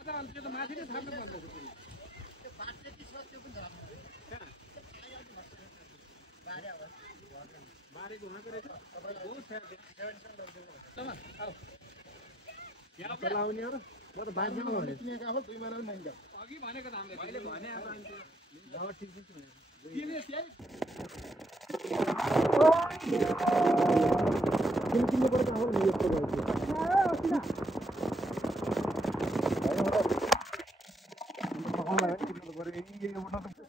कता अन्त त्यो त माथि नै थाप्नु पर्छ त्यो बाटले कि सत्य पनि छ बारेको उहाँको रहेछ बहुत छ चला आऊ यहाँ चलाउने हो र म त बाँच्नु भने किनेको आफै 2 महिना पनि नहीं अघि भनेको त हामीले मैले भने अब अन्त ल ठीक छ किने चाहिँ किन्नु पर्छ हो नि यस्तो भयो पकाउनलाई किन्नु पर्यो